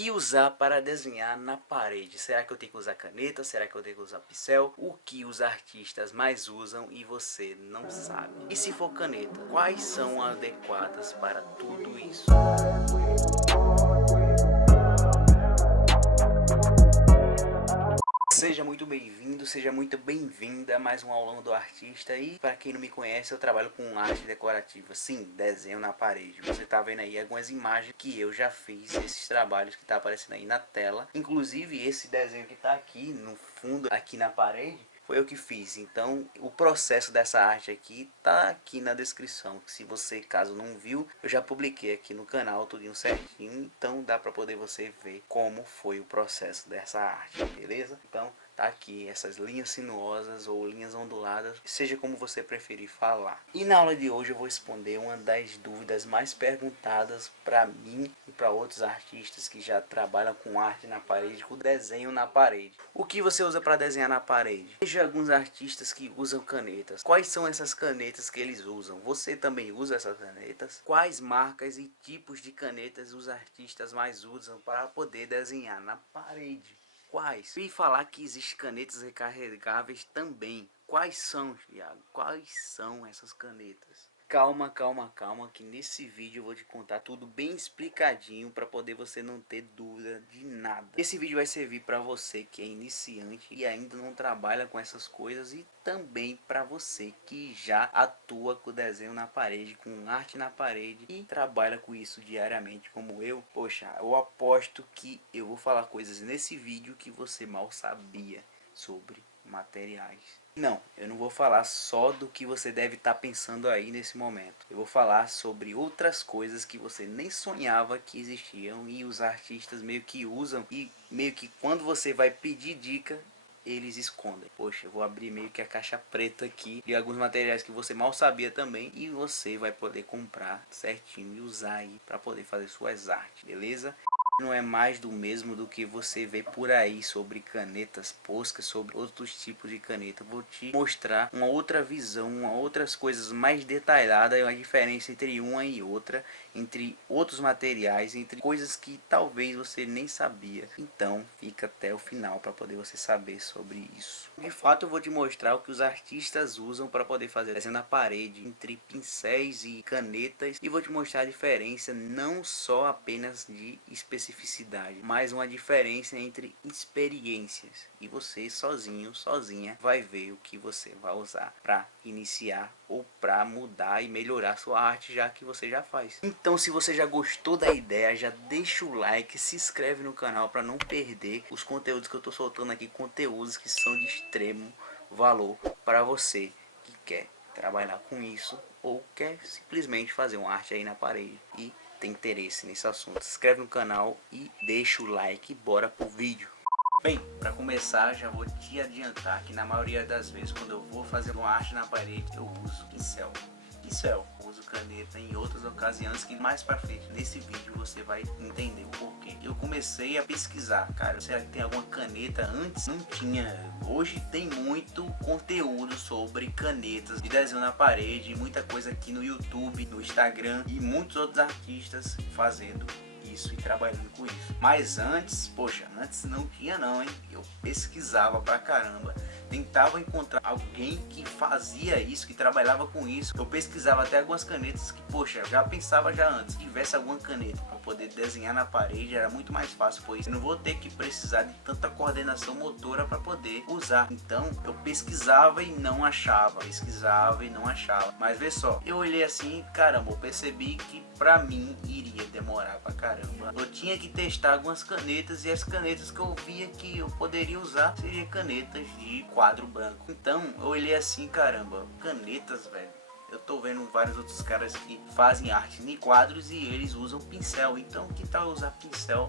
que usar para desenhar na parede? Será que eu tenho que usar caneta? Será que eu tenho que usar pincel? O que os artistas mais usam e você não sabe? E se for caneta, quais são adequadas para tudo isso? Seja muito bem-vindo, seja muito bem-vinda a mais um aulão do artista. E para quem não me conhece, eu trabalho com arte decorativa, sim, desenho na parede. Você tá vendo aí algumas imagens que eu já fiz, esses trabalhos que tá aparecendo aí na tela. Inclusive esse desenho que tá aqui no fundo, aqui na parede, foi eu que fiz. Então o processo dessa arte aqui tá aqui na descrição. Se você, caso não viu, eu já publiquei aqui no canal tudinho certinho. Então dá para poder você ver como foi o processo dessa arte, beleza? Então tá aqui essas linhas sinuosas ou linhas onduladas, seja como você preferir falar. E na aula de hoje eu vou responder uma das dúvidas mais perguntadas para mim e para outros artistas que já trabalham com arte na parede, com desenho na parede. O que você usa para desenhar na parede? Veja alguns artistas que usam canetas. Quais são essas canetas que eles usam? Você também usa essas canetas? Quais marcas e tipos de canetas os artistas mais usam para poder desenhar na parede? Quais? E falar que existem canetas recarregáveis também. Quais são, Thiago? Quais são essas canetas? Calma, calma, calma, que nesse vídeo eu vou te contar tudo bem explicadinho para poder você não ter dúvida de nada. Esse vídeo vai servir para você que é iniciante e ainda não trabalha com essas coisas, e também para você que já atua com desenho na parede, com arte na parede e trabalha com isso diariamente como eu. Poxa, eu aposto que eu vou falar coisas nesse vídeo que você mal sabia sobre materiais. Não, eu não vou falar só do que você deve estar pensando aí nesse momento. Eu vou falar sobre outras coisas que você nem sonhava que existiam e os artistas meio que usam, e meio que quando você vai pedir dica, eles escondem. Poxa, eu vou abrir meio que a caixa preta aqui de alguns materiais que você mal sabia também, e você vai poder comprar certinho e usar aí para poder fazer suas artes, beleza? Não é mais do mesmo do que você vê por aí sobre canetas Posca, sobre outros tipos de caneta. Vou te mostrar uma outra visão, outras coisas mais detalhadas, a diferença entre uma e outra, entre outros materiais, entre coisas que talvez você nem sabia. Então fica até o final para poder você saber sobre isso. De fato, eu vou te mostrar o que os artistas usam para poder fazer desenho na parede, entre pincéis e canetas, e vou te mostrar a diferença não só apenas de especificidade, mas uma diferença entre experiências, e você sozinho, sozinha vai ver o que você vai usar para iniciar ou para mudar e melhorar sua arte, já que você já faz. Então, se você já gostou da ideia, já deixa o like, se inscreve no canal para não perder os conteúdos que eu estou soltando aqui, conteúdos que são de extremo valor para você que quer trabalhar com isso ou quer simplesmente fazer uma arte aí na parede e tem interesse nesse assunto. Se inscreve no canal e deixa o like e bora pro vídeo. Bem, para começar, já vou te adiantar que na maioria das vezes quando eu vou fazer uma arte na parede, eu uso pincel. Eu uso caneta em outras ocasiões que mais pra frente nesse vídeo você vai entender o porquê. Eu comecei a pesquisar, cara, será que tem alguma caneta? Antes não tinha, hoje tem muito conteúdo sobre canetas de desenho na parede, muita coisa aqui no YouTube, no Instagram, e muitos outros artistas fazendo isso e trabalhando com isso. Mas antes, poxa, antes não tinha não, hein? Eu pesquisava pra caramba, tentava encontrar alguém que fazia isso, que trabalhava com isso. Eu pesquisava até algumas canetas que, poxa, já pensava já antes, se tivesse alguma caneta para poder desenhar na parede era muito mais fácil, pois eu não vou ter que precisar de tanta coordenação motora para poder usar. Então eu pesquisava e não achava, mas vê só, eu olhei assim, caramba, eu percebi que pra mim iria demorar pra caramba. Eu tinha que testar algumas canetas, e as canetas que eu via que eu poderia usar seriam canetas de quadro branco. Então eu olhei assim, caramba, canetas, velho. Eu tô vendo vários outros caras que fazem arte em quadros e eles usam pincel. Então que tal usar pincel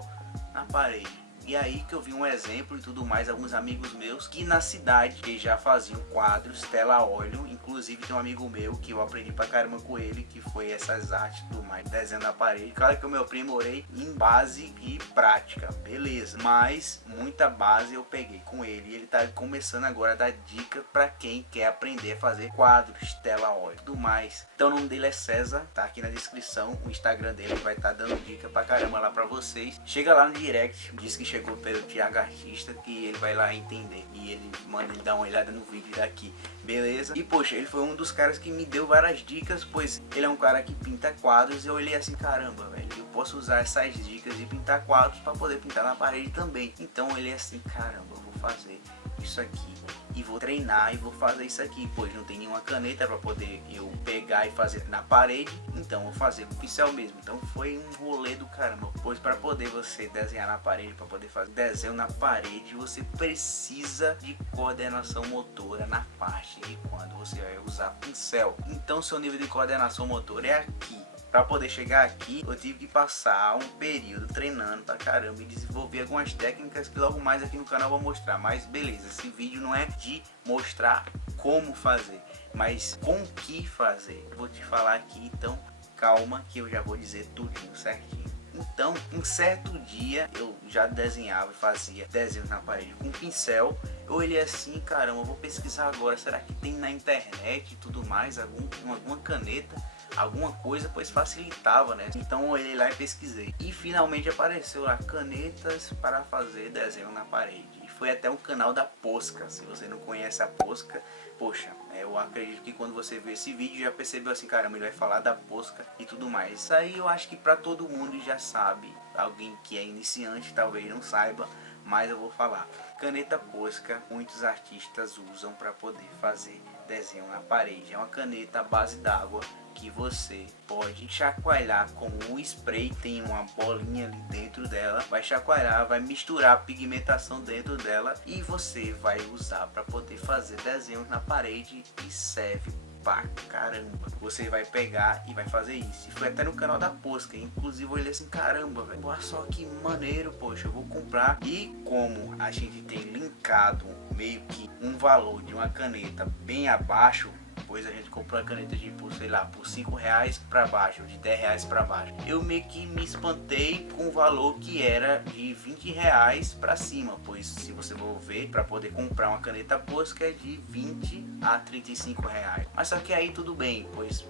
na parede? E aí que eu vi um exemplo e tudo mais, alguns amigos meus que na cidade que já faziam quadros, tela a óleo. Inclusive tem um amigo meu que eu aprendi pra caramba com ele, que foi essas artes e tudo mais, desenho na parede. Claro que eu me aprimorei em base e prática, beleza, mas muita base eu peguei com ele. E ele tá começando agora a dar dica pra quem quer aprender a fazer quadros, tela a óleo e tudo mais. Então o nome dele é César, tá aqui na descrição, o Instagram dele vai estar dando dica pra caramba lá pra vocês. Chega lá no direct, diz que chegou pelo Thiago Artista, que ele vai lá entender e ele manda ele dar uma olhada no vídeo daqui, beleza? E poxa, ele foi um dos caras que me deu várias dicas, pois ele é um cara que pinta quadros. E eu olhei assim, caramba, velho, eu posso usar essas dicas de pintar quadros para poder pintar na parede também. Então eu olhei assim, caramba, eu vou fazer isso aqui e vou treinar e vou fazer isso aqui, pois não tem nenhuma caneta para poder eu pegar e fazer na parede, então vou fazer com pincel mesmo. Então foi um rolê do caramba, pois para poder você desenhar na parede, para poder fazer desenho na parede, você precisa de coordenação motora na parte de quando você vai usar pincel. Então seu nível de coordenação motora é aqui. Para poder chegar aqui, eu tive que passar um período treinando pra caramba e desenvolver algumas técnicas que logo mais aqui no canal eu vou mostrar. Mas beleza, esse vídeo não é de mostrar como fazer, mas com que fazer. Eu vou te falar aqui, então calma que eu já vou dizer tudinho certinho. Então, um certo dia eu já desenhava e fazia desenhos na parede com pincel. Eu olhei assim, caramba, eu vou pesquisar agora, será que tem na internet e tudo mais, alguma caneta, alguma coisa, pois facilitava, né? Então eu olhei lá e pesquisei. E finalmente apareceu lá, canetas para fazer desenho na parede. E foi até o canal da Posca. Se você não conhece a Posca, poxa, eu acredito que quando você vê esse vídeo já percebeu assim, caramba, ele vai falar da Posca e tudo mais. Isso aí eu acho que para todo mundo já sabe. Alguém que é iniciante talvez não saiba, mas eu vou falar. Caneta Posca, muitos artistas usam para poder fazer desenho na parede. É uma caneta à base d'água que você pode chacoalhar com um spray, tem uma bolinha ali dentro dela, vai chacoalhar, vai misturar a pigmentação dentro dela e você vai usar para poder fazer desenhos na parede e serve pra caramba. Você vai pegar e vai fazer isso. E foi até no canal da Posca, inclusive eu olhei assim, caramba, velho, olha só que maneiro, poxa, eu vou comprar. E como a gente tem linkado meio que um valor de uma caneta bem abaixo, pois a gente comprou a caneta de, sei lá, por 5 reais para baixo, de 10 reais para baixo. Eu meio que me espantei com o valor que era de 20 reais para cima, pois se você for ver, para poder comprar uma caneta Posca é de 20 a 35 reais. Mas só que aí tudo bem, pois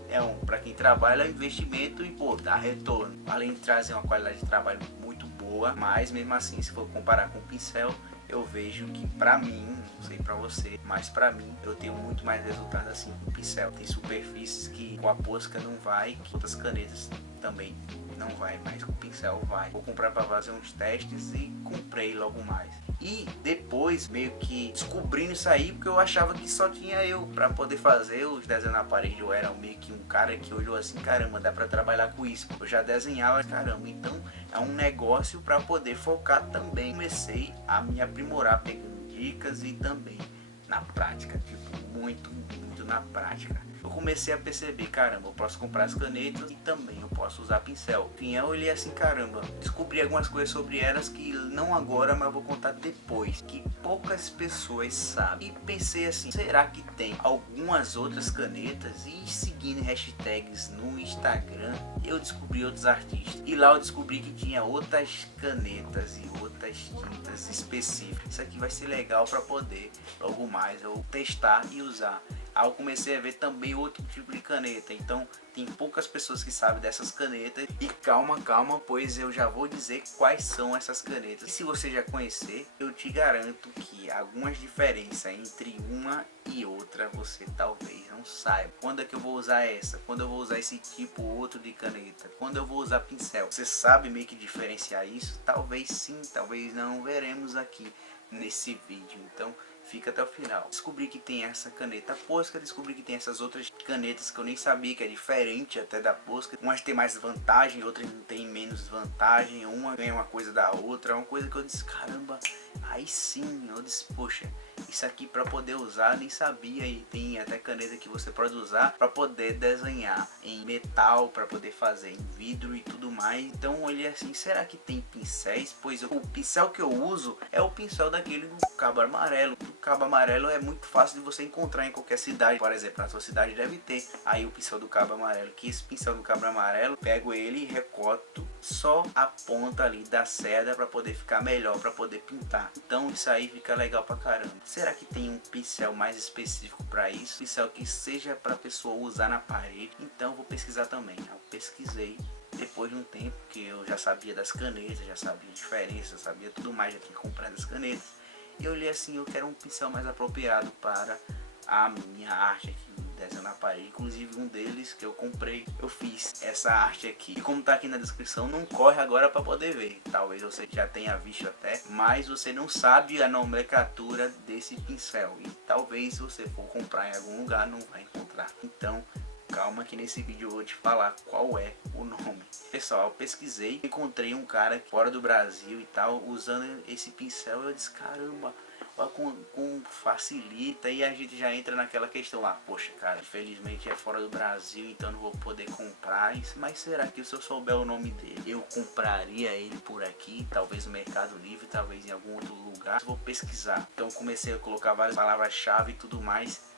para quem trabalha é um investimento e pô, dá retorno. Além de trazer uma qualidade de trabalho muito boa, mas mesmo assim, se for comparar com o pincel, eu vejo que pra mim, não sei pra você, mas pra mim eu tenho muito mais resultado assim com o pincel. Tem superfícies que com a Posca não vai, que outras canetas também não vai, mas com o pincel vai. Vou comprar para fazer uns testes e comprei logo mais. E depois meio que descobrindo isso aí, porque eu achava que só tinha eu para poder fazer os desenhos na parede. Eu era meio que um cara que olhou assim, caramba, dá para trabalhar com isso. Eu já desenhava, caramba, então é um negócio para poder focar também. Comecei a me aprimorar pegando dicas e também na prática, tipo, muito na prática. Eu comecei a perceber, caramba, eu posso comprar as canetas e também eu posso usar pincel. Enfim, eu olhei assim, caramba, descobri algumas coisas sobre elas que não agora, mas eu vou contar depois, que poucas pessoas sabem. E pensei assim, será que tem algumas outras canetas? E seguindo hashtags no Instagram, eu descobri outros artistas. E lá eu descobri que tinha outras canetas e outras tintas específicas. Isso aqui vai ser legal para poder logo mais eu testar e usar. Aí eu comecei a ver também outro tipo de caneta. Então tem poucas pessoas que sabem dessas canetas. E calma, pois eu já vou dizer quais são essas canetas. E se você já conhecer, eu te garanto que algumas diferenças entre uma e outra você talvez não saiba. Quando é que eu vou usar essa? Quando eu vou usar esse tipo outro de caneta? Quando eu vou usar pincel? Você sabe meio que diferenciar isso? Talvez sim, talvez não. Veremos aqui nesse vídeo. Então fica até o final. Descobri que tem essa caneta Posca, descobri que tem essas outras canetas que eu nem sabia, que é diferente até da Posca. Umas tem mais vantagem, outras não tem menos vantagem, uma ganha uma coisa da outra. É uma coisa que eu disse, caramba, aí sim, eu disse, poxa, isso aqui para poder usar, nem sabia. E tem até caneta que você pode usar para poder desenhar em metal, para poder fazer em vidro e tudo mais. Então eu olhei assim, será que tem pincéis? Pois o pincel que eu uso é o pincel daquele do Cabo Amarelo. O Cabo Amarelo é muito fácil de você encontrar em qualquer cidade. Por exemplo, na sua cidade deve ter aí o pincel do Cabo Amarelo. Que esse pincel do Cabo Amarelo, pego ele e recorto só a ponta ali da cerda para poder ficar melhor, para poder pintar. Então isso aí fica legal pra caramba. Será que tem um pincel mais específico para isso? Pincel que seja para pessoa usar na parede? Então eu vou pesquisar também. Eu pesquisei depois de um tempo que eu já sabia das canetas, já sabia a diferença, sabia tudo mais, já tinha comprado as canetas. E eu olhei assim, eu quero um pincel mais apropriado para a minha arte aqui, desenho na parede. Inclusive um deles que eu comprei, eu fiz essa arte aqui. E como tá aqui na descrição, não corre agora para poder ver. Talvez você já tenha visto até, mas você não sabe a nomenclatura desse pincel. E talvez se você for comprar em algum lugar não vai encontrar. Então calma que nesse vídeo eu vou te falar qual é o nome. Pessoal, eu pesquisei, encontrei um cara fora do Brasil e tal, usando esse pincel. Eu disse, caramba, com facilita. E a gente já entra naquela questão lá, poxa cara, infelizmente é fora do Brasil, então não vou poder comprar isso. Mas será que se eu souber o nome dele, eu compraria ele por aqui? Talvez no Mercado Livre, talvez em algum outro lugar. Vou pesquisar. Então comecei a colocar várias palavras-chave e tudo mais,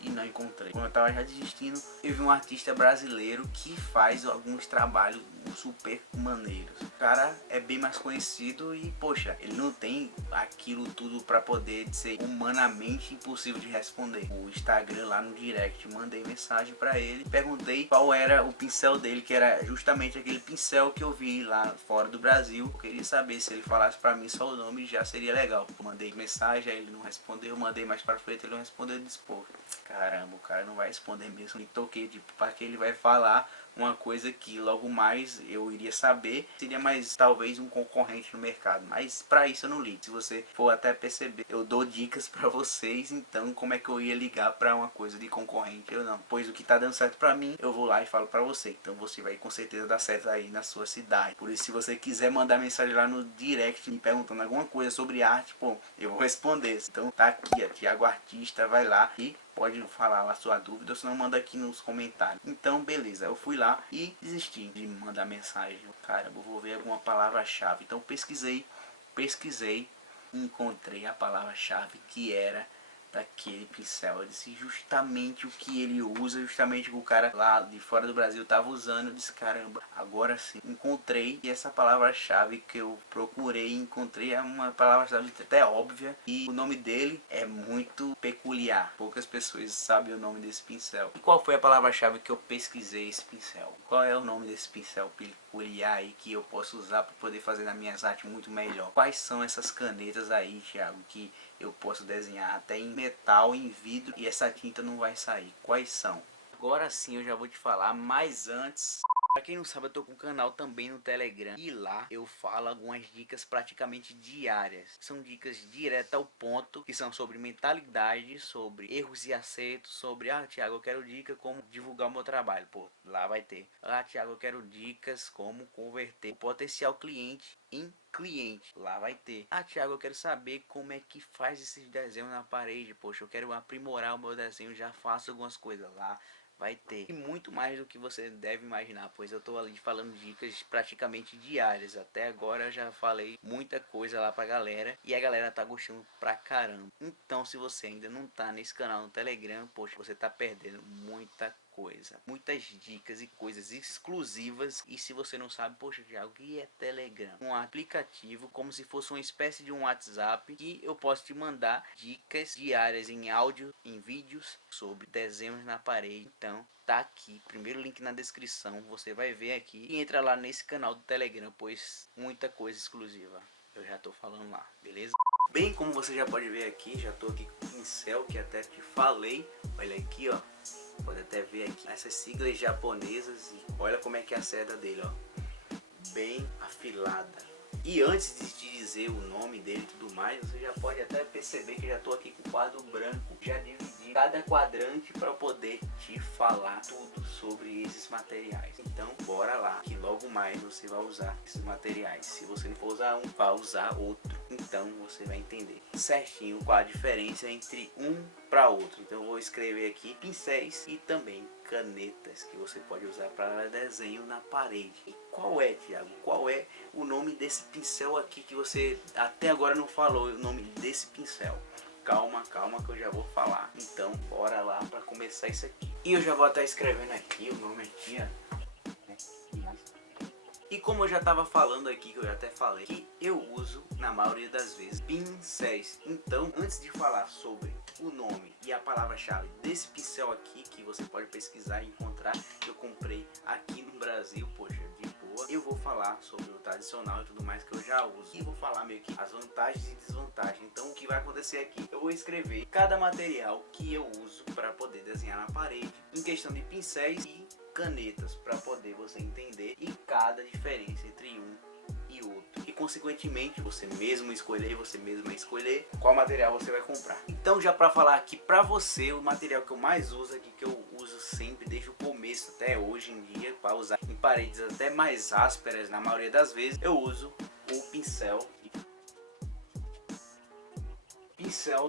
e não encontrei. Quando eu tava já desistindo, eu vi um artista brasileiro que faz alguns trabalhos super maneiros. O cara é bem mais conhecido e, poxa, ele não tem aquilo tudo para poder ser humanamente impossível de responder. O Instagram lá no direct, mandei mensagem para ele, perguntei qual era o pincel dele, que era justamente aquele pincel que eu vi lá fora do Brasil. Eu queria saber se ele falasse para mim só o nome, já seria legal. Eu mandei mensagem, aí ele não respondeu, mandei mais para frente, ele não respondeu, ele disse, pô, caramba, o cara não vai responder mesmo. E toquei, tipo, para que ele vai falar uma coisa que logo mais eu iria saber, seria mais talvez um concorrente no mercado, mas para isso eu não ligo. Se você for até perceber, eu dou dicas para vocês, então como é que eu ia ligar para uma coisa de concorrente? Eu não, pois o que tá dando certo para mim, eu vou lá e falo para você, então você vai com certeza dar certo aí na sua cidade. Por isso, se você quiser mandar mensagem lá no direct me perguntando alguma coisa sobre arte, pô, eu vou responder. Então tá aqui, a Thiago Artista, vai lá e pode falar lá sua dúvida, ou se não, manda aqui nos comentários. Então beleza, eu fui lá e desisti de mandar mensagem. Caramba, eu vou ver alguma palavra-chave. Então pesquisei, encontrei a palavra-chave que era daquele pincel. Eu disse justamente o que ele usa, justamente o que o cara lá de fora do Brasil tava usando. Eu disse, caramba, agora sim encontrei. E essa palavra-chave que eu procurei, encontrei é uma palavra-chave até óbvia, e o nome dele é muito peculiar. Poucas pessoas sabem o nome desse pincel. E qual foi a palavra-chave que eu pesquisei esse pincel? Qual é o nome desse pincel peculiar aí que eu posso usar para poder fazer nas minhas artes muito melhor? Quais são essas canetas aí, Thiago, que eu posso desenhar até em metal, em vidro, e essa tinta não vai sair? Quais são? Agora sim eu já vou te falar, mas antes, pra quem não sabe, eu tô com um canal também no Telegram, e lá eu falo algumas dicas praticamente diárias. São dicas diretas ao ponto, que são sobre mentalidade, sobre erros e acertos, sobre, Thiago, eu quero dica como divulgar o meu trabalho. Pô, lá vai ter. Thiago, eu quero dicas como converter o potencial cliente em cliente. Lá vai ter. Thiago, eu quero saber como é que faz esses desenhos na parede. Poxa, eu quero aprimorar o meu desenho, já faço algumas coisas lá. Vai ter. E muito mais do que você deve imaginar, pois eu tô ali falando dicas praticamente diárias. Até agora eu já falei muita coisa lá pra galera, e a galera tá gostando pra caramba. Então se você ainda não tá nesse canal no Telegram, poxa, você tá perdendo muita coisa, muitas dicas e coisas exclusivas. E se você não sabe, poxa, Thiago, o que é Telegram? Um aplicativo como se fosse uma espécie de um WhatsApp, que eu posso te mandar dicas diárias em áudio, em vídeos, sobre desenhos na parede. Então tá aqui, primeiro link na descrição, você vai ver aqui, e entra lá nesse canal do Telegram, pois muita coisa exclusiva eu já tô falando lá, beleza? Bem, como você já pode ver aqui, já tô aqui com o pincel que até te falei. Olha aqui, ó, pode até ver aqui essas siglas japonesas, e olha como é que é a seda dele, ó, bem afilada. E antes de te dizer o nome dele e tudo mais, você já pode até perceber que eu já estou aqui com o quadro branco. Já dividi cada quadrante para poder te falar tudo sobre esses materiais. Então bora lá, que logo mais você vai usar esses materiais. Se você não for usar um, vai usar outro. Então você vai entender certinho qual a diferença entre um para outro. Então eu vou escrever aqui pincéis e também canetas que você pode usar para desenho na parede. E qual é, Thiago? Qual é o nome desse pincel aqui que você até agora não falou o nome desse pincel? Calma, calma que eu já vou falar. Então bora lá para começar isso aqui. E eu já vou estar escrevendo aqui o nome aqui, ó. E como eu já estava falando aqui, que eu já até falei, que eu uso na maioria das vezes pincéis. Então, antes de falar sobre o nome e a palavra-chave desse pincel aqui, que você pode pesquisar e encontrar, que eu comprei aqui no Brasil, poxa, de boa, eu vou falar sobre o tradicional e tudo mais que eu já uso. E vou falar meio que as vantagens e desvantagens. Então, o que vai acontecer aqui? Eu vou escrever cada material que eu uso para poder desenhar na parede, em questão de pincéis e canetas, para poder você entender e cada diferença entre um e outro, e consequentemente você mesmo escolher, você mesma escolher qual material você vai comprar. Então, já para falar aqui para você, o material que eu mais uso aqui, que eu uso sempre desde o começo até hoje em dia, para usar em paredes até mais ásperas, na maioria das vezes eu uso o pincel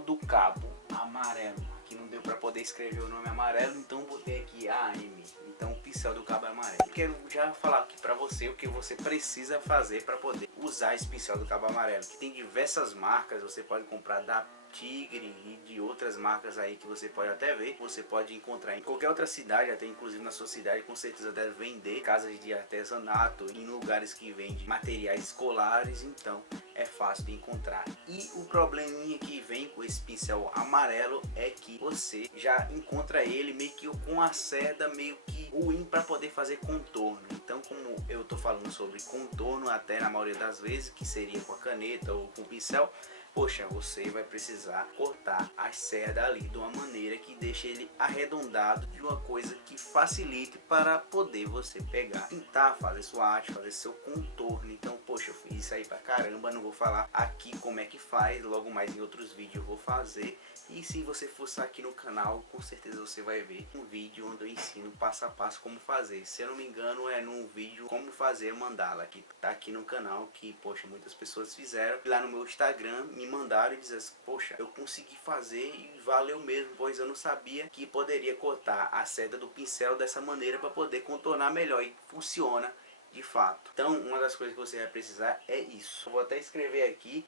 do cabo amarelo. Aqui não deu para poder escrever o nome amarelo, então botei aqui AM. Então, o pincel do cabo amarelo. Quero já falar aqui para você o que você precisa fazer para poder usar esse pincel do cabo amarelo. Tem diversas marcas, você pode comprar da Tigre e de outras marcas aí que você pode até ver. Você pode encontrar em qualquer outra cidade, até inclusive na sua cidade, com certeza deve vender casas de artesanato, em lugares que vendem materiais escolares, então é fácil de encontrar. E o probleminha que vem com esse pincel amarelo é que você já encontra ele meio que com a seda meio que ruim para poder fazer contorno. Então, como eu tô falando sobre contorno até na maioria das vezes, que seria com a caneta ou com o pincel, poxa, você vai precisar cortar a cerda ali de uma maneira que deixe ele arredondado, de uma coisa que facilite para poder você pegar, pintar, fazer sua arte, fazer seu contorno. Então, poxa, eu fiz isso aí pra caramba, não vou falar aqui como é que faz, logo mais em outros vídeos eu vou fazer. E se você fuçar aqui no canal, com certeza você vai ver um vídeo onde eu ensino passo a passo como fazer. Se eu não me engano, é num vídeo como fazer mandala, que tá aqui no canal, que poxa, muitas pessoas fizeram. Lá no meu Instagram me mandaram e dizer assim, poxa, eu consegui fazer e valeu mesmo, pois eu não sabia que poderia cortar a seda do pincel dessa maneira para poder contornar melhor, e funciona de fato. Então, uma das coisas que você vai precisar é isso. Eu vou até escrever aqui.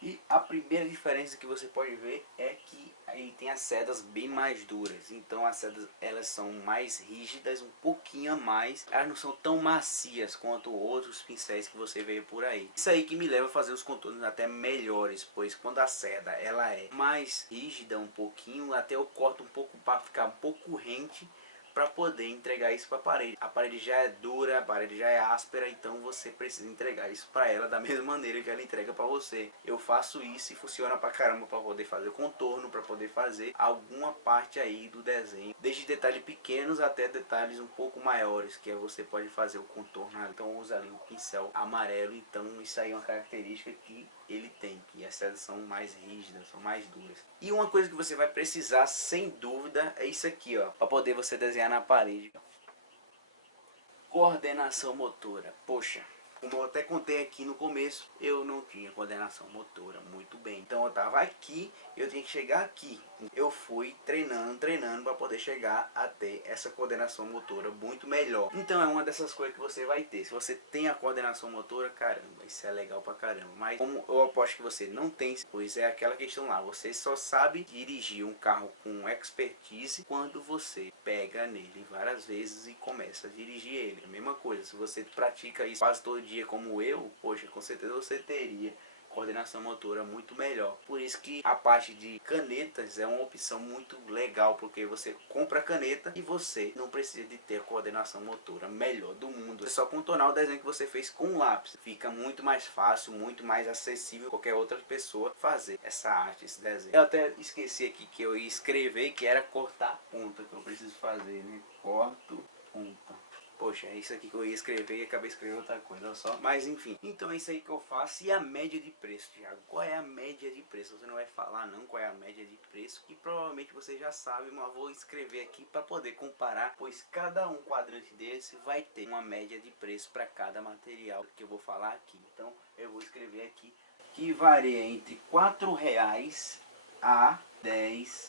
E a primeira diferença que você pode ver é que aí tem as sedas bem mais duras. Então as sedas, elas são mais rígidas, um pouquinho a mais. Elas não são tão macias quanto outros pincéis que você vê por aí. Isso aí que me leva a fazer os contornos até melhores, pois quando a seda ela é mais rígida um pouquinho, até eu corto um pouco para ficar um pouco rente, para poder entregar isso para a parede. A parede já é dura, a parede já é áspera, então você precisa entregar isso para ela da mesma maneira que ela entrega para você. Eu faço isso e funciona pra caramba para poder fazer contorno, para poder fazer alguma parte aí do desenho, desde detalhes pequenos até detalhes um pouco maiores, que você pode fazer o contorno. Então usa ali o pincel amarelo. Então isso aí é uma característica que ele tem, que as sedas são mais rígidas, são mais duras. E uma coisa que você vai precisar sem dúvida é isso aqui, ó, para poder você desenhar na parede. Coordenação motora. Poxa, como eu até contei aqui no começo, eu não tinha coordenação motora muito bem. Então eu tava aqui, eu tinha que chegar aqui. Eu fui treinando para poder chegar até essa coordenação motora muito melhor. Então é uma dessas coisas que você vai ter. Se você tem a coordenação motora, caramba, isso é legal pra caramba. Mas como eu aposto que você não tem, pois é aquela questão lá, você só sabe dirigir um carro com expertise quando você pega nele várias vezes e começa a dirigir ele. A mesma coisa, se você pratica isso quase todo dia como eu, poxa, com certeza você teria coordenação motora muito melhor. Por isso que a parte de canetas é uma opção muito legal, porque você compra a caneta e você não precisa de ter a coordenação motora melhor do mundo. É só contornar o desenho que você fez com um lápis. Fica muito mais fácil, muito mais acessível qualquer outra pessoa fazer essa arte, esse desenho. Eu até esqueci aqui que eu ia escrever que era cortar ponta, que eu preciso fazer, né? Corto ponta. Poxa, é isso aqui que eu ia escrever e acabei escrevendo outra coisa, olha só. Mas enfim, então é isso aí que eu faço. E a média de preço, Thiago? Qual é a média de preço? Você não vai falar não qual é a média de preço, que provavelmente você já sabe, mas vou escrever aqui para poder comparar, pois cada um quadrante desse vai ter uma média de preço para cada material que eu vou falar aqui. Então eu vou escrever aqui que varia entre R$ 4 a R$ 10.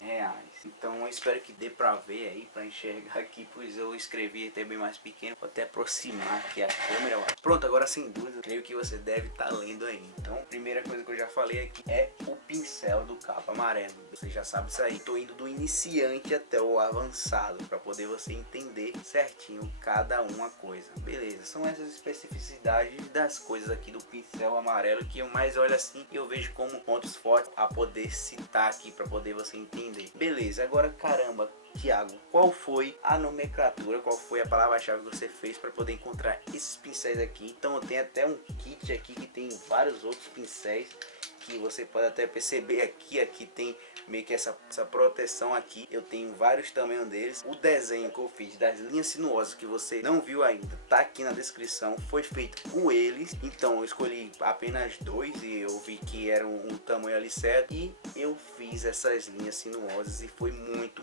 Então eu espero que dê pra ver aí, pra enxergar aqui, pois eu escrevi até bem mais pequeno. Vou até aproximar aqui a câmera. Pronto, agora sem dúvida, creio que você deve estar lendo aí. Então, primeira coisa que eu já falei aqui é o pincel do capa amarelo. Você já sabe isso aí. Tô indo do iniciante até o avançado, para poder você entender certinho cada uma coisa. Beleza, são essas especificidades das coisas aqui do pincel amarelo que eu mais olho assim e eu vejo como pontos fortes a poder citar aqui para poder você entender. Beleza, agora caramba, Thiago, qual foi a nomenclatura, qual foi a palavra-chave que você fez para poder encontrar esses pincéis aqui? Então eu tenho até um kit aqui que tem vários outros pincéis que você pode até perceber aqui tem meio que essa proteção aqui. Eu tenho vários tamanhos deles. O desenho que eu fiz das linhas sinuosas que você não viu ainda tá aqui na descrição, foi feito com eles. Então eu escolhi apenas dois e eu vi que era um tamanho ali certo e eu fiz essas linhas sinuosas e foi muito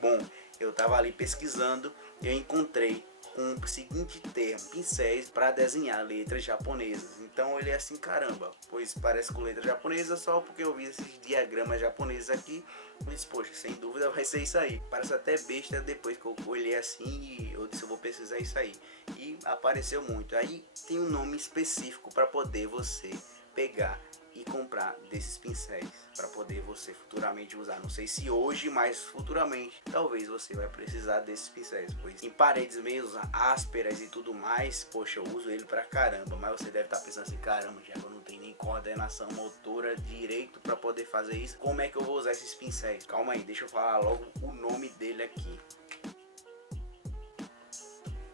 bom. Eu tava ali pesquisando e eu encontrei com o seguinte termo: pincéis para desenhar letras japonesas. Então ele é assim, caramba, pois parece com letra japonesa só porque eu vi esses diagramas japoneses aqui. Eu disse, poxa, sem dúvida vai ser isso aí. Parece até besta depois que eu olhei assim e eu disse, eu vou pesquisar isso aí. E apareceu muito. Aí tem um nome específico para poder você pegar e comprar desses pincéis para poder você futuramente usar. Não sei se hoje, mas futuramente talvez você vai precisar desses pincéis, pois em paredes meio ásperas e tudo mais, poxa, eu uso ele pra caramba. Mas você deve estar pensando assim, caramba, já eu não tenho nem coordenação motora direito para poder fazer isso, como é que eu vou usar esses pincéis? Calma aí, deixa eu falar logo o nome dele aqui.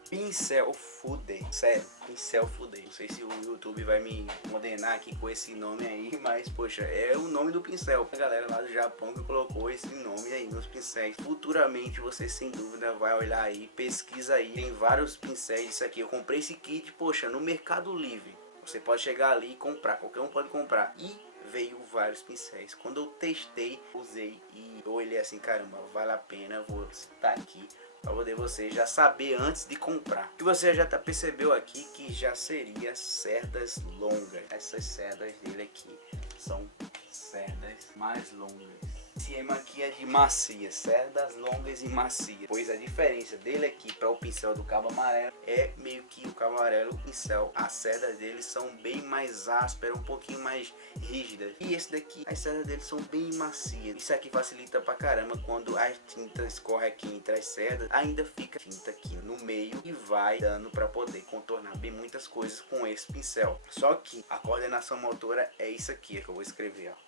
Pincel Fude, sério, Pincel Fude. Não sei se o YouTube vai me condenar aqui com esse nome aí, mas poxa, é o nome do pincel. A galera lá do Japão que colocou esse nome aí nos pincéis. Futuramente você sem dúvida vai olhar aí, pesquisa aí. Tem vários pincéis, isso aqui. Eu comprei esse kit, poxa, no Mercado Livre. Você pode chegar ali e comprar, qualquer um pode comprar. E veio vários pincéis. Quando eu testei, usei e eu olhei assim, caramba, vale a pena, vou citar aqui para poder você já saber antes de comprar. E você já percebeu aqui que já seria cerdas longas. Essas cerdas dele aqui são cerdas mais longas. Esse M aqui é de macia, cerdas longas e macia. Pois a diferença dele aqui para o pincel do cabo amarelo é meio que o cabo amarelo, o pincel, as cerdas dele são bem mais ásperas, um pouquinho mais rígidas. E esse daqui, as cerdas dele são bem macias. Isso aqui facilita pra caramba quando a tinta escorre aqui entre as cerdas, ainda fica tinta aqui no meio e vai dando para poder contornar bem muitas coisas com esse pincel. Só que a coordenação motora é isso aqui que eu vou escrever, ó.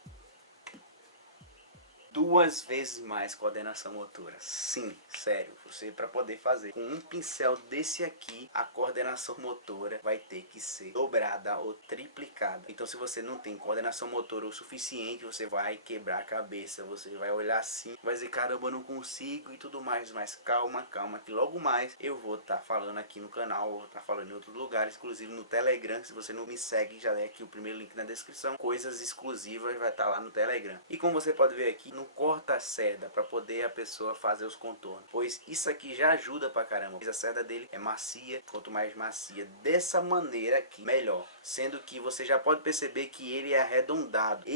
2 vezes mais coordenação motora. Sim, sério, você para poder fazer com um pincel desse aqui, a coordenação motora vai ter que ser dobrada ou triplicada. Então se você não tem coordenação motora o suficiente, você vai quebrar a cabeça, você vai olhar assim, vai dizer, caramba, eu não consigo e tudo mais. Mas calma, que logo mais eu vou estar falando aqui no canal, vou estar falando em outros lugares, inclusive no Telegram. Se você não me segue, já é aqui o primeiro link na descrição, coisas exclusivas vai estar lá no Telegram. E como você pode ver aqui, no corta a cerda para poder a pessoa fazer os contornos, pois isso aqui já ajuda pra caramba. A cerda dele é macia, quanto mais macia dessa maneira aqui, melhor. Sendo que você já pode perceber que ele é arredondado,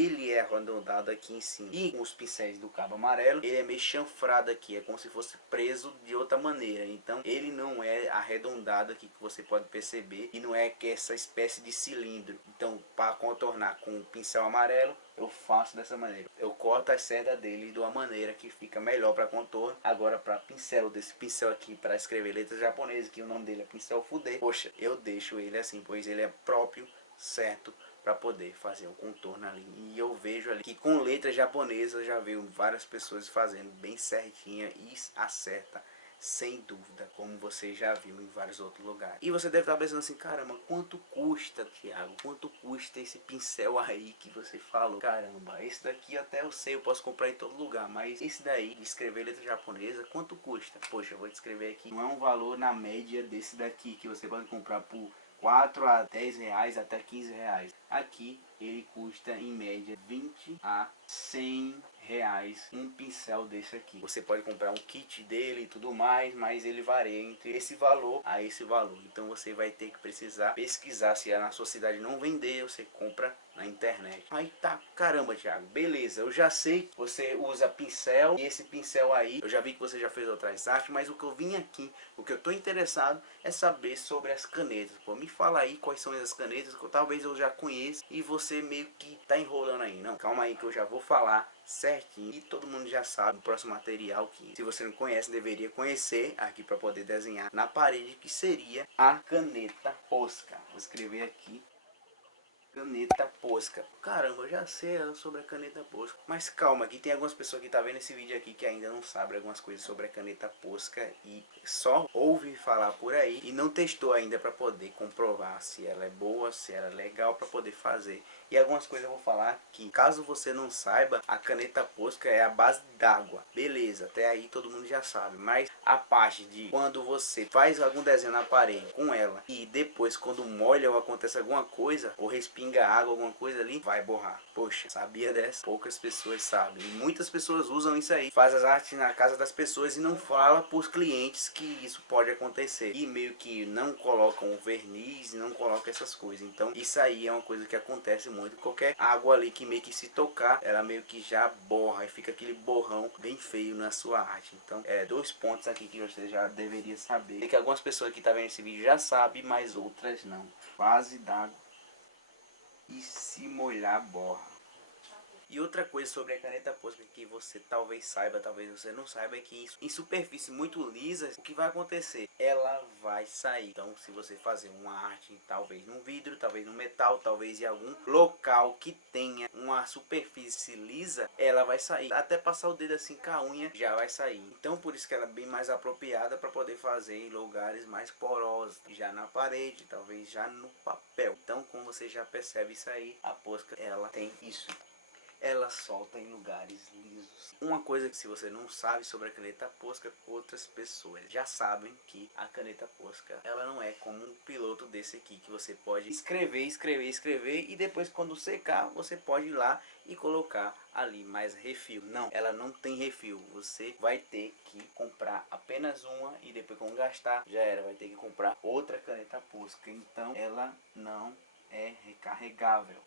aqui em cima. E com os pincéis do cabo amarelo, ele é meio chanfrado aqui, é como se fosse preso de outra maneira. Então ele não é arredondado aqui, que você pode perceber, e não é que essa espécie de cilindro. Então para contornar com o pincel amarelo, eu faço dessa maneira. Eu corto a cerda dele de uma maneira que fica melhor para contorno. Agora para pincel, desse pincel aqui para escrever letras japonesas, que o nome dele é Pincel Fude, poxa, eu deixo ele assim, pois ele é próprio, certo, para poder fazer o contorno ali. E eu vejo ali que com letras japonesas já veio várias pessoas fazendo bem certinha e acerta sem dúvida, como você já viu em vários outros lugares. E você deve estar pensando assim, caramba, quanto custa, Thiago? Quanto custa esse pincel aí que você falou? Caramba, esse daqui até eu sei, eu posso comprar em todo lugar, mas esse daí, de escrever letra japonesa, quanto custa? Poxa, eu vou descrever aqui, não é um valor na média desse daqui, que você pode comprar por 4 a 10 reais até 15 reais. Aqui ele custa em média 20 a 100 reais um pincel desse aqui. Você pode comprar um kit dele e tudo mais, mas ele varia entre esse valor a esse valor. Então você vai ter que precisar pesquisar. Se na sua cidade não vender, você compra na internet. Aí tá, caramba, Thiago, beleza, eu já sei que você usa pincel, e esse pincel aí, eu já vi que você já fez outras artes, mas o que eu vim aqui, o que eu tô interessado é saber sobre as canetas. Pô, me fala aí quais são essas canetas que talvez eu já conheça e você meio que tá enrolando aí. Não, calma aí que eu já vou falar certinho e todo mundo já sabe o próximo material que, se você não conhece, deveria conhecer aqui para poder desenhar na parede, que seria a caneta Posca. Vou escrever aqui: caneta Posca. Caramba, eu já sei sobre a caneta Posca. Mas calma, que tem algumas pessoas que tá vendo esse vídeo aqui que ainda não sabem algumas coisas sobre a caneta Posca e só ouve falar por aí e não testou ainda para poder comprovar se ela é boa, se ela é legal para poder fazer. E algumas coisas eu vou falar que, caso você não saiba, a caneta Posca é a base d'água. Beleza, até aí todo mundo já sabe. Mas a parte de quando você faz algum desenho na parede com ela e depois quando molha ou acontece alguma coisa, ou respinga água, alguma coisa ali, vai borrar. Poxa, sabia dessa? Poucas pessoas sabem. E muitas pessoas usam isso aí, faz as artes na casa das pessoas e não fala para os clientes que isso pode acontecer. E meio que não colocam o verniz, não colocam essas coisas. Então isso aí é uma coisa que acontece muito. Qualquer água ali que meio que se tocar, ela meio que já borra e fica aquele borrão bem feio na sua arte. Então dois pontos aqui que você já deveria saber. Sei que algumas pessoas que estão vendo esse vídeo já sabem, mas outras não. Base d'água e se molhar borra. E outra coisa sobre a caneta Posca que você talvez saiba, talvez você não saiba, é que em superfície muito lisas, o que vai acontecer? Ela vai sair. Então se você fazer uma arte, talvez num vidro, talvez no metal, talvez em algum local que tenha uma superfície lisa, ela vai sair. Até passar o dedo assim com a unha, já vai sair. Então por isso que ela é bem mais apropriada para poder fazer em lugares mais porosos, já na parede, talvez já no papel. Então como você já percebe isso aí, a Posca, ela tem isso. Ela solta em lugares lisos. Uma coisa que, se você não sabe sobre a caneta Posca, outras pessoas já sabem que a caneta Posca, ela não é como um piloto desse aqui, que você pode escrever, escrever, escrever e depois quando secar, você pode ir lá e colocar ali mais refil. Não, ela não tem refil. Você vai ter que comprar apenas uma e depois, quando gastar, já era, vai ter que comprar outra caneta Posca. Então ela não é recarregável.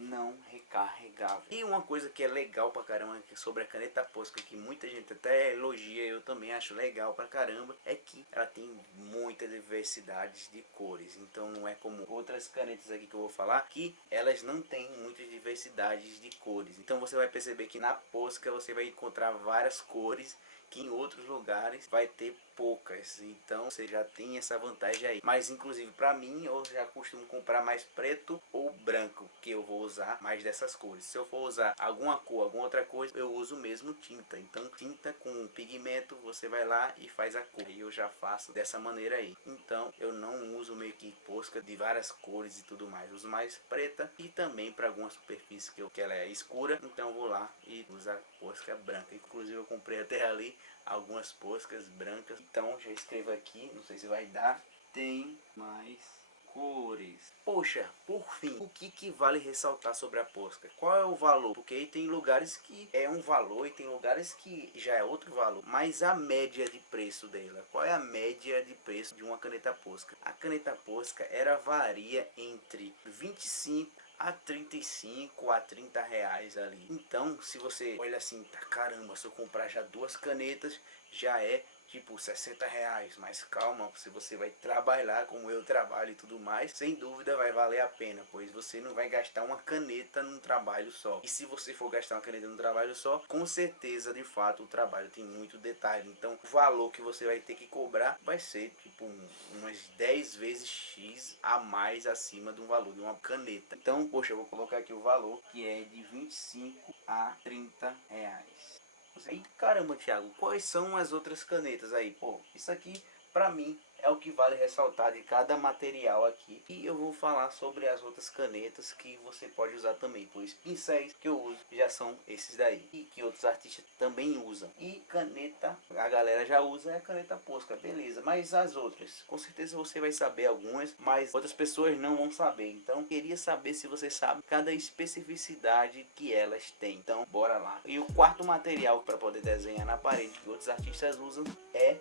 Não recarregável. E uma coisa que é legal pra caramba sobre a caneta Posca, que muita gente até elogia, eu também acho legal pra caramba, é que ela tem muita diversidade de cores. Então não é como outras canetas aqui que eu vou falar, que elas não têm muitas diversidades de cores. Então você vai perceber que na Posca você vai encontrar várias cores que em outros lugares vai ter poucas. Então você já tem essa vantagem aí. Mas inclusive para mim, eu já costumo comprar mais preto ou branco, que eu vou usar mais dessas cores. Se eu for usar alguma cor, alguma outra coisa, eu uso mesmo tinta. Então tinta com pigmento, você vai lá e faz a cor. E eu já faço dessa maneira aí. Então eu não uso meio que Posca de várias cores e tudo mais. Eu uso mais preta e também para alguma superfície que ela é escura. Então eu vou lá e uso a Posca branca. Inclusive eu comprei até ali algumas Poscas brancas. Então já escrevo aqui, não sei se vai dar. Tem mais cores. Poxa, por fim, o que vale ressaltar sobre a Posca? Qual é o valor? Porque tem lugares que é um valor e tem lugares que já é outro valor. Mas a média de preço dela, qual é a média de preço de uma caneta Posca? A caneta Posca varia entre 25 a 35 a 30 reais ali. Então se você olha assim, tá, caramba, se eu comprar já duas canetas, já é tipo 60 reais. Mas calma, se você vai trabalhar como eu trabalho e tudo mais, sem dúvida vai valer a pena, pois você não vai gastar uma caneta num trabalho só. E se você for gastar uma caneta num trabalho só, com certeza, de fato, o trabalho tem muito detalhe. Então o valor que você vai ter que cobrar vai ser tipo umas 10 vezes X a mais acima do valor de uma caneta. Então, poxa, eu vou colocar aqui o valor, que é de 25 a 30 reais. Aí, caramba, Thiago, quais são as outras canetas aí? Pô, isso aqui pra mim é o que vale ressaltar de cada material aqui. E eu vou falar sobre as outras canetas que você pode usar também, pois pincéis que eu uso já são esses daí e que outros artistas também usam. E caneta, a galera já usa, é a caneta Posca, beleza. Mas as outras, com certeza você vai saber algumas, mas outras pessoas não vão saber. Então, queria saber se você sabe cada especificidade que elas têm. Então, bora lá. E o quarto material para poder desenhar na parede que outros artistas usam é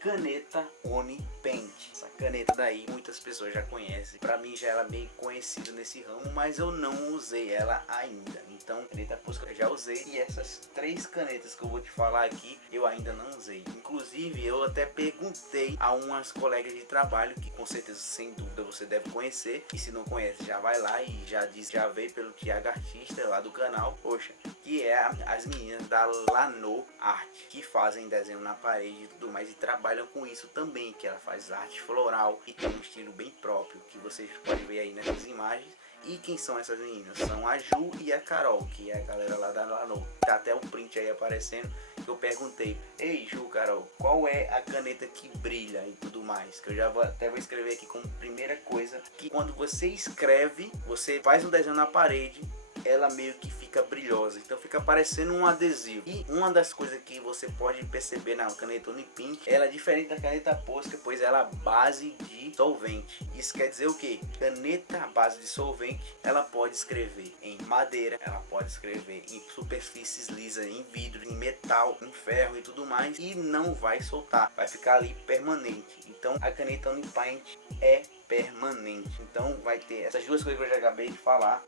caneta Oni Paint. Essa caneta daí muitas pessoas já conhecem. Para mim já era meio conhecida nesse ramo, mas eu não usei ela ainda. Então, caneta Posca eu já usei, e essas três canetas que eu vou te falar aqui eu ainda não usei. Inclusive eu até perguntei a umas colegas de trabalho que com certeza, sem dúvida, você deve conhecer, e se não conhece já vai lá e já diz, já veio pelo Thiago Artista lá do canal, poxa, que é as meninas da Lano Art, que fazem desenho na parede e tudo mais, e trabalham com isso também, que ela faz arte floral e tem um estilo bem próprio, que vocês podem ver aí nessas imagens. E quem são essas meninas? São a Ju e a Carol, que é a galera lá da Lano. Tá até um print aí aparecendo, que eu perguntei: ei Ju, Carol, qual é a caneta que brilha e tudo mais? Que eu já até vou escrever aqui como primeira coisa, que quando você escreve, você faz um desenho na parede, ela meio que fica brilhosa, então fica parecendo um adesivo. E uma das coisas que você pode perceber na caneta Unipink, ela é diferente da caneta Posca, pois ela é base de solvente. Isso quer dizer o que? Caneta à base de solvente, ela pode escrever em madeira, ela pode escrever em superfícies lisas, em vidro, em metal, em ferro e tudo mais, e não vai soltar, vai ficar ali permanente. Então a caneta Unipaint é permanente, então vai ter essas duas coisas que eu já acabei de falar.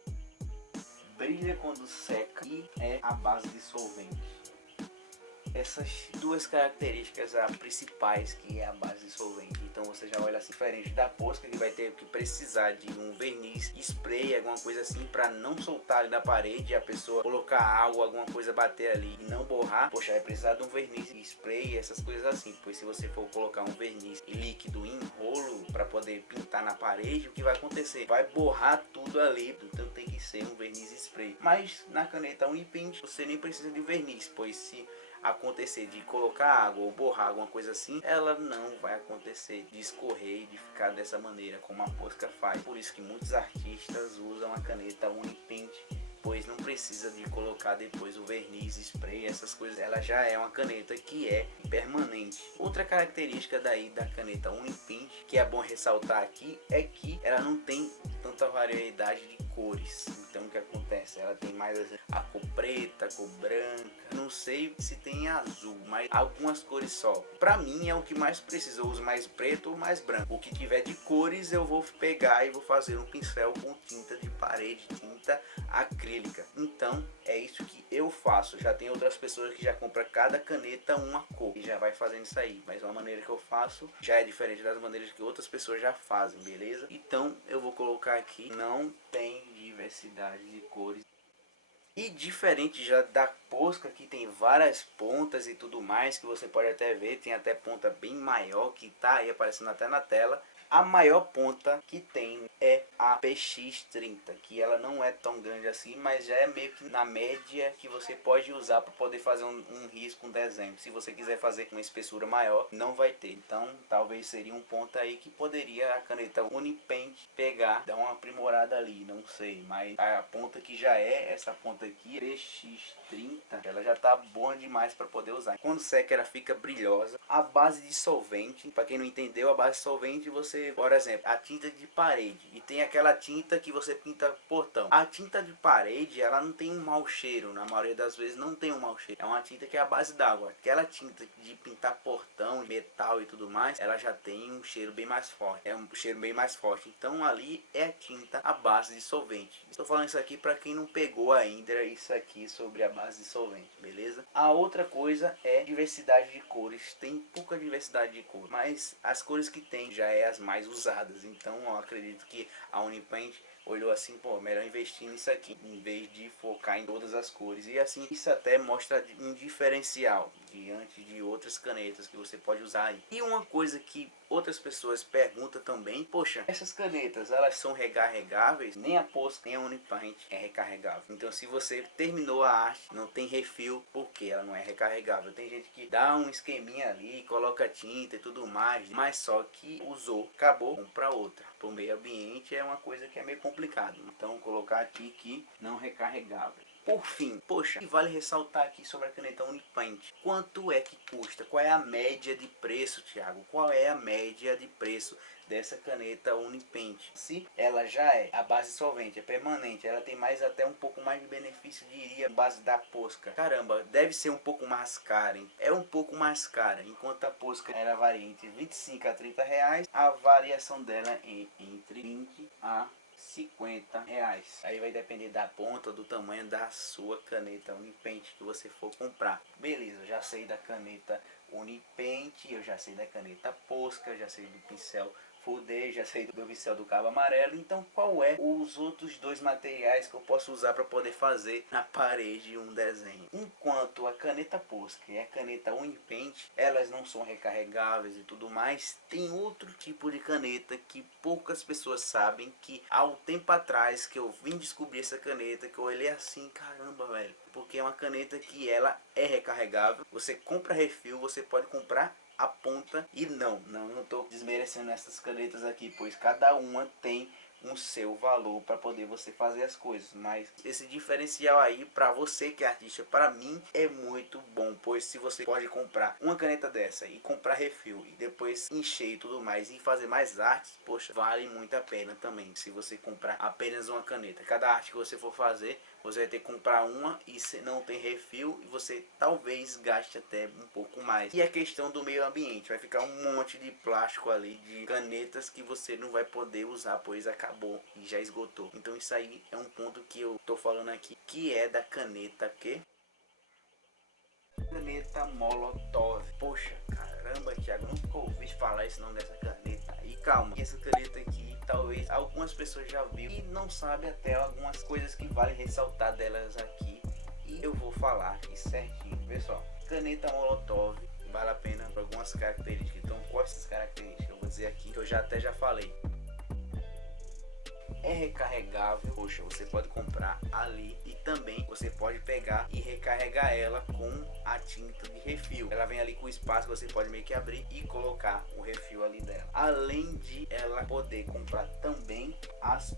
Brilha quando seca e é a base de solvente. Essas duas características as principais, que é a base de solvente. Então você já olha assim, diferente da Posca, que vai ter que precisar de um verniz, spray, alguma coisa assim, para não soltar ali na parede, a pessoa colocar água, alguma coisa bater ali e não borrar. Poxa, vai precisar de um verniz, spray, essas coisas assim. Pois se você for colocar um verniz líquido em rolo para poder pintar na parede, o que vai acontecer? Vai borrar tudo ali, então tem que ser um verniz spray. Mas na caneta Unipaint você nem precisa de verniz, pois se acontecer de colocar água ou borrar alguma coisa assim, ela não vai acontecer de escorrer e de ficar dessa maneira como a Posca faz. Por isso que muitos artistas usam a caneta Unipaint, pois não precisa de colocar depois o verniz, spray, essas coisas. Ela já é uma caneta que é permanente. Outra característica daí da caneta Unipaint que é bom ressaltar aqui é que ela não tem tanta variedade de cores. Então o que acontece? Ela tem mais a cor preta, a cor branca, não sei se tem azul, mas algumas cores só. Pra mim é o que mais precisa, eu uso mais preto ou mais branco. O que tiver de cores eu vou pegar e vou fazer um pincel com tinta de parede, tinta acrílica. Então é isso que eu faço. Já tem outras pessoas que já compram cada caneta uma cor e já vai fazendo isso aí, mas uma maneira que eu faço já é diferente das maneiras que outras pessoas já fazem, beleza? Então eu vou colocar aqui, não tem diversidade de cores. E diferente já da Posca, que tem várias pontas e tudo mais, que você pode até ver, tem até ponta bem maior, que tá aí aparecendo até na tela. A maior ponta que tem é a PX30, que ela não é tão grande assim, mas já é meio que na média que você pode usar para poder fazer um risco, um desenho. Se você quiser fazer com uma espessura maior, não vai ter. Então talvez seria um ponto aí que poderia a caneta Unipaint pegar, dar uma aprimorada ali, não sei. Mas a ponta que já é, essa ponta aqui, PX30, ela já tá boa demais para poder usar. Quando seca ela fica brilhosa. A base de solvente, para quem não entendeu, a base de solvente você, por exemplo, a tinta de parede e tem aquela tinta que você pinta portão. A tinta de parede, ela não tem um mau cheiro, na maioria das vezes não tem um mau cheiro. É uma tinta que é a base d'água. Aquela tinta de pintar portão, metal e tudo mais, ela já tem um cheiro bem mais forte. É um cheiro bem mais forte. Então ali é a tinta a base de solvente. Estou falando isso aqui para quem não pegou ainda isso aqui sobre a base de solvente, beleza? A outra coisa é diversidade de cores. Tem pouca diversidade de cores, mas as cores que tem já é as mais usadas. Então eu acredito que a Unipaint olhou assim, pô, melhor investir nisso aqui em vez de focar em todas as cores. E assim, isso até mostra um diferencial diante de outras canetas que você pode usar aí. E uma coisa que outras pessoas perguntam também, poxa, essas canetas elas são recarregáveis? Nem a Posca nem a Unipaint é recarregável. Então se você terminou a arte, não tem refil, porque ela não é recarregável. Tem gente que dá um esqueminha ali, coloca tinta e tudo mais, mas só que usou, acabou, compra outra. Para o meio ambiente é uma coisa que é meio complicado. Então colocar aqui que não recarregável. Por fim, poxa, e vale ressaltar aqui sobre a caneta Unipaint. Quanto é que custa? Qual é a média de preço, Thiago? Qual é a média de preço dessa caneta Unipaint? Se ela já é a base solvente, é permanente, ela tem mais até um pouco mais de benefício, diria, base da Posca. Caramba, deve ser um pouco mais cara, hein? É um pouco mais cara. Enquanto a Posca ela varia entre 25 a 30 reais, a variação dela é entre 20 a 50 reais. Aí vai depender da ponta, do tamanho da sua caneta Unipaint que você for comprar. Beleza, já sei da caneta Unipaint, eu já sei da caneta Posca, já sei do pincel Full Day, já sei do pincel do cabo amarelo. Então qual é os outros dois materiais que eu posso usar para poder fazer na parede um desenho? Enquanto a caneta Posca e a caneta Unipaint, elas não são recarregáveis e tudo mais, tem outro tipo de caneta que poucas pessoas sabem, que há um tempo atrás que eu vim descobrir essa caneta, que eu olhei assim, caramba, velho, porque é uma caneta que ela é recarregável. Você compra refil, você pode comprar a ponta e não estou desmerecendo essas canetas aqui, pois cada uma tem um seu valor para poder você fazer as coisas, mas esse diferencial aí para você que é artista, para mim é muito bom, pois se você pode comprar uma caneta dessa e comprar refil e depois encher e tudo mais e fazer mais artes, poxa, vale muito a pena também. Se você comprar apenas uma caneta, cada arte que você for fazer, você vai ter que comprar uma e se não tem refil, e você talvez gaste até um pouco mais. E a questão do meio ambiente, vai ficar um monte de plástico ali, de canetas que você não vai poder usar, pois acabou e já esgotou. Então isso aí é um ponto que eu tô falando aqui, que é da caneta caneta Molotov. Poxa, caramba, Thiago, nunca ouvi falar esse nome dessa caneta. E calma, essa caneta aqui, talvez algumas pessoas já viram e não sabem até algumas coisas que vale ressaltar delas aqui. E eu vou falar aqui certinho, pessoal. Caneta Molotov vale a pena por algumas características. Então, quais essas características? Eu vou dizer aqui que eu já falei. É recarregável, poxa, você pode comprar ali e também você pode pegar e recarregar ela com a tinta de refil. Ela vem ali com espaço, você pode meio que abrir e colocar o refil ali dela. Além de ela poder comprar também as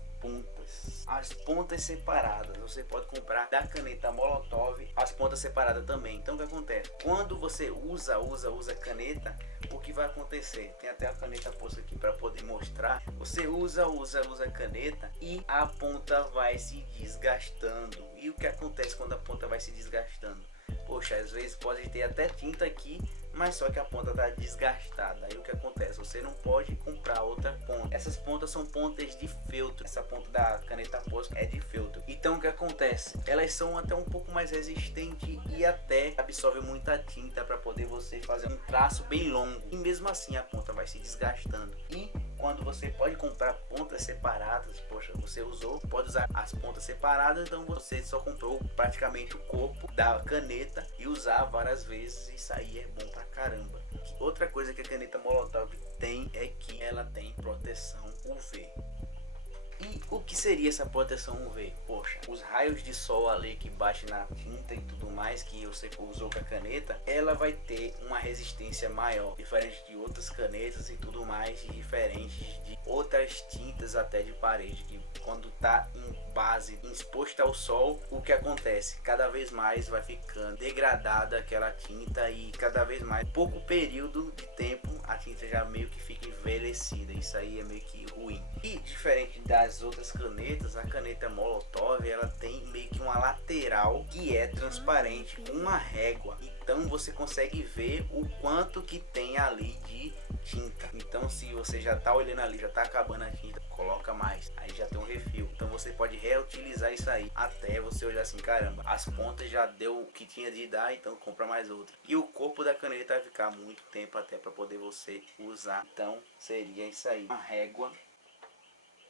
pontas separadas. Você pode comprar da caneta Molotov as pontas separadas também. Então o que acontece? Quando você usa a caneta, o que vai acontecer? Tem até a caneta Posca aqui para poder mostrar. Você usa a caneta e a ponta vai se desgastando. E o que acontece quando a ponta vai se desgastando? Poxa, às vezes pode ter até tinta aqui, mas só que a ponta está desgastada. Aí o que acontece? Você não pode comprar outra ponta. Essas pontas são pontas de feltro. Essa ponta da caneta Posca é de feltro. Então o que acontece? Elas são até um pouco mais resistentes e até absorvem muita tinta para poder você fazer um traço bem longo. E mesmo assim a ponta vai se desgastando. E quando você pode comprar pontas separadas, poxa, você pode usar as pontas separadas, então você só comprou praticamente o corpo da caneta e usar várias vezes. Isso aí é bom pra caramba. Outra coisa que a caneta Molotov tem é que ela tem proteção UV. E o que seria essa proteção UV? Poxa, os raios de sol ali que batem na tinta e tudo mais que você usou com a caneta, ela vai ter uma resistência maior, diferente de outras canetas e tudo mais, diferente de outras tintas até de parede, que quando tá em base exposta ao sol, o que acontece? Cada vez mais vai ficando degradada aquela tinta e cada vez mais, pouco período de tempo, a tinta já meio que fica envelhecida. Isso aí é meio que ruim. E diferente das outras canetas, a caneta Molotov ela tem meio que uma lateral que é transparente com uma régua. Então você consegue ver o quanto que tem ali de tinta. Então se você já tá olhando ali, já tá acabando a tinta, coloca mais, aí já tem um refil. Então você pode reutilizar isso aí até você olhar assim, caramba, as pontas já deu o que tinha de dar, então compra mais outra. E o corpo da caneta vai ficar muito tempo até para poder você usar. Então seria isso aí, uma régua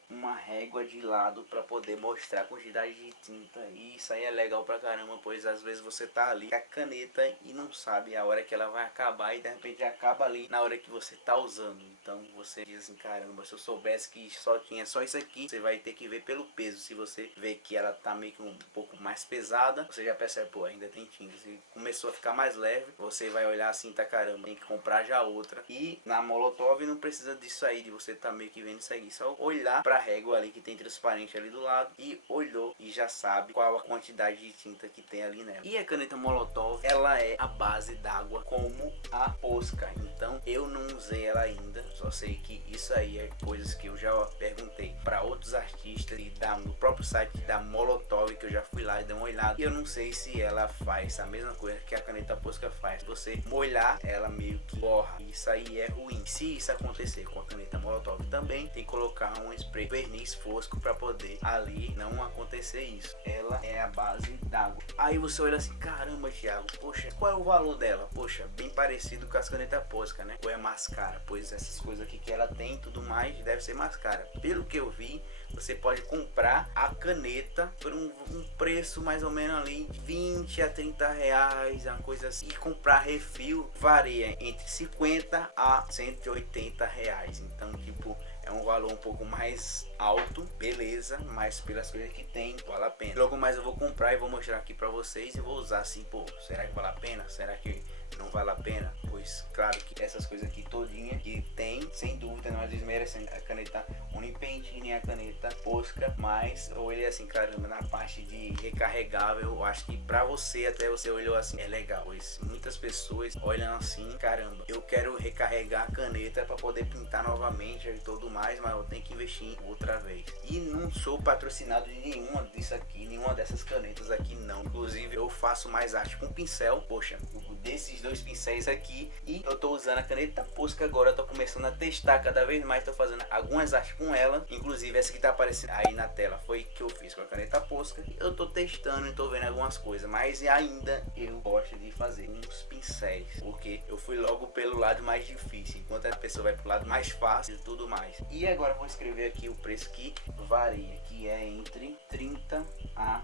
uma régua de lado para poder mostrar a quantidade de tinta. E isso aí é legal pra caramba, pois às vezes você tá ali com a caneta e não sabe a hora que ela vai acabar e de repente acaba ali na hora que você tá usando. Então você diz assim, caramba, se eu soubesse que só tinha só isso aqui, você vai ter que ver pelo peso. Se você vê que ela tá meio que um pouco mais pesada, você já percebe, pô, ainda tem tinta. Se começou a ficar mais leve, você vai olhar assim, tá, caramba, tem que comprar já outra. E na Molotov não precisa disso aí, de você tá meio que vendo isso aí, só olhar pra régua ali que tem transparente ali do lado e olhou e já sabe qual a quantidade de tinta que tem ali nela. E a caneta Molotov, ela é a base d'água como a Posca. Então eu não usei ela ainda, só sei que isso aí é coisas que eu já perguntei para outros artistas e no próprio site da Molotov, que eu já fui lá e dei uma olhada. E eu não sei se ela faz a mesma coisa que a caneta Posca faz. Você molhar ela meio que borra. Isso aí é ruim. Se isso acontecer com a caneta Molotov também, tem que colocar um spray verniz fosco para poder ali não acontecer isso. Ela é a base d'água. Aí você olha assim, caramba, Thiago, poxa, qual é o valor dela? Poxa, bem parecido com as canetas Posca, né? Ou é mais cara? Pois essas coisas aqui que ela tem e tudo mais deve ser mais cara. Pelo que eu vi, você pode comprar a caneta por um preço mais ou menos ali 20 a 30 reais, uma coisa assim. E comprar refil varia entre 50 a 180 reais. Então, tipo, é um valor um pouco mais alto, beleza, mas pelas coisas que tem, vale a pena. Logo mais eu vou comprar e vou mostrar aqui pra vocês e vou usar assim, pô, será que vale a pena? Será que não vale a pena? Pois claro que essas coisas aqui todinha que tem, sem dúvida, não é desmerecendo a caneta Unipaint nem a caneta Posca, mas eu olhei assim, caramba, na parte de recarregável, eu acho que pra você, até você olhou assim, é legal, pois muitas pessoas olham assim, caramba, eu quero recarregar a caneta para poder pintar novamente e tudo mais, mas eu tenho que investir outra vez. E não sou patrocinado de nenhuma disso aqui, nenhuma dessas canetas aqui não. Inclusive eu faço mais arte com pincel, poxa, desses dois pincéis aqui, e eu tô usando a caneta Posca agora, eu tô começando a testar cada vez mais, tô fazendo algumas artes com ela, inclusive essa que tá aparecendo aí na tela foi que eu fiz com a caneta Posca. Eu tô testando e tô vendo algumas coisas, mas ainda eu gosto de fazer uns pincéis, porque eu fui logo pelo lado mais difícil, enquanto a pessoa vai pro lado mais fácil e tudo mais. E agora eu vou escrever aqui o preço que varia, que é entre 30 a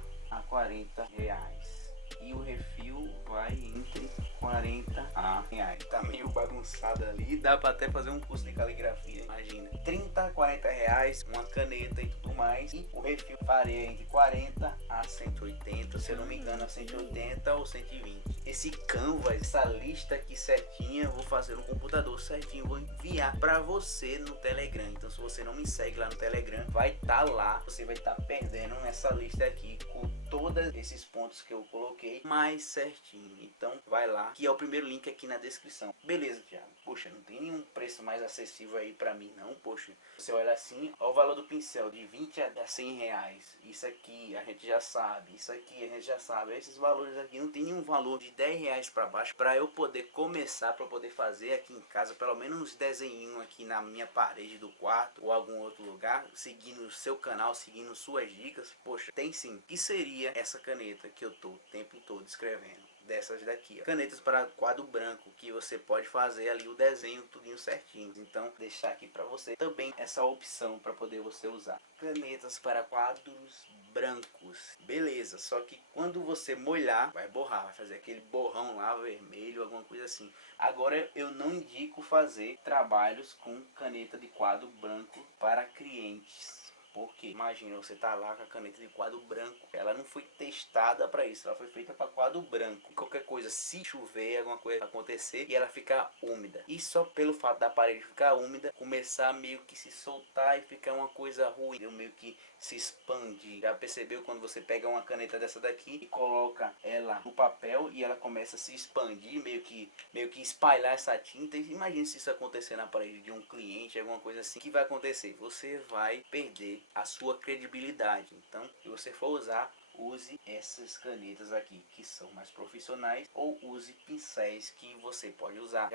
40 reais. E o refil vai entre 40 a reais. Tá meio bagunçado ali. Dá pra até fazer um curso de caligrafia, imagina. 30 a 40 reais, uma caneta e tudo mais. E o refil varia entre 40 a 180, se eu não me engano, a 180 ou 120. Esse Canva, essa lista aqui certinha, eu vou fazer no computador certinho, vou enviar pra você no Telegram. Então se você não me segue lá no Telegram, vai estar lá, você vai estar perdendo essa lista aqui com todos esses pontos que eu coloquei mais certinho. Então vai lá, que é o primeiro link aqui na descrição. Beleza, Thiago, poxa, não tem nenhum preço mais acessível aí pra mim não, poxa. Você olha assim, ó, o valor do pincel de 20 a 100 reais. Isso aqui a gente já sabe, isso aqui a gente já sabe. Esses valores aqui não tem nenhum valor de 10 reais pra baixo pra eu poder começar, pra poder fazer aqui em casa pelo menos uns desenhinhos aqui na minha parede do quarto ou algum outro lugar, seguindo o seu canal, seguindo suas dicas. Poxa, tem sim. Que seria essa caneta que eu tô o tempo todo escrevendo? Dessas daqui, ó. Canetas para quadro branco, que você pode fazer ali o desenho tudinho certinho. Então deixar aqui para você também essa opção para poder você usar. Canetas para quadros brancos, beleza, só que quando você molhar vai borrar, vai fazer aquele borrão lá vermelho, alguma coisa assim. Agora eu não indico fazer trabalhos com caneta de quadro branco para clientes. Porque imagina, você tá lá com a caneta de quadro branco, ela não foi testada para isso, ela foi feita para quadro branco. Qualquer coisa, se chover, alguma coisa acontecer e ela ficar úmida, e só pelo fato da parede ficar úmida, começar meio que se soltar e ficar uma coisa ruim, meio que se expande. Já percebeu quando você pega uma caneta dessa daqui e coloca ela no papel e ela começa a se expandir, meio que espalhar essa tinta? Imagina se isso acontecer na parede de um cliente, alguma coisa assim, o que vai acontecer? Você vai perder a sua credibilidade. Então, se você for usar, use essas canetas aqui que são mais profissionais, ou use pincéis que você pode usar.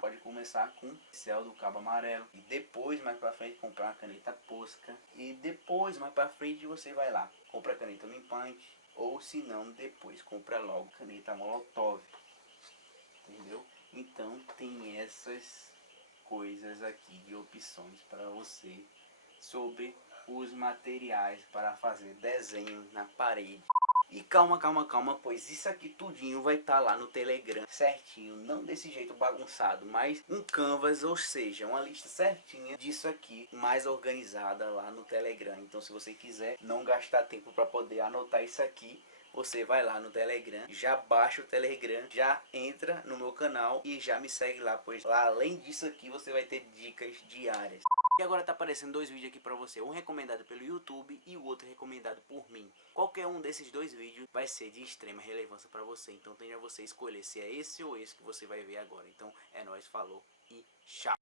Pode começar com o pincel do cabo amarelo e depois mais para frente comprar a caneta Posca, e depois mais para frente você vai lá, compra a caneta Unipaint, ou se não, depois compra logo caneta Molotov, entendeu? Então tem essas coisas aqui de opções para você sobre os materiais para fazer desenho na parede. E calma, pois isso aqui tudinho vai estar lá no Telegram certinho, não desse jeito bagunçado, mas um canvas, ou seja, uma lista certinha disso aqui, mais organizada lá no Telegram. Então se você quiser não gastar tempo para poder anotar isso aqui, você vai lá no Telegram, já baixa o Telegram, já entra no meu canal e já me segue lá, pois lá além disso aqui você vai ter dicas diárias. E agora tá aparecendo dois vídeos aqui pra você, um recomendado pelo YouTube e o outro recomendado por mim. Qualquer um desses dois vídeos vai ser de extrema relevância pra você, então tenha você escolher se é esse ou esse que você vai ver agora. Então é nóis, falou e tchau!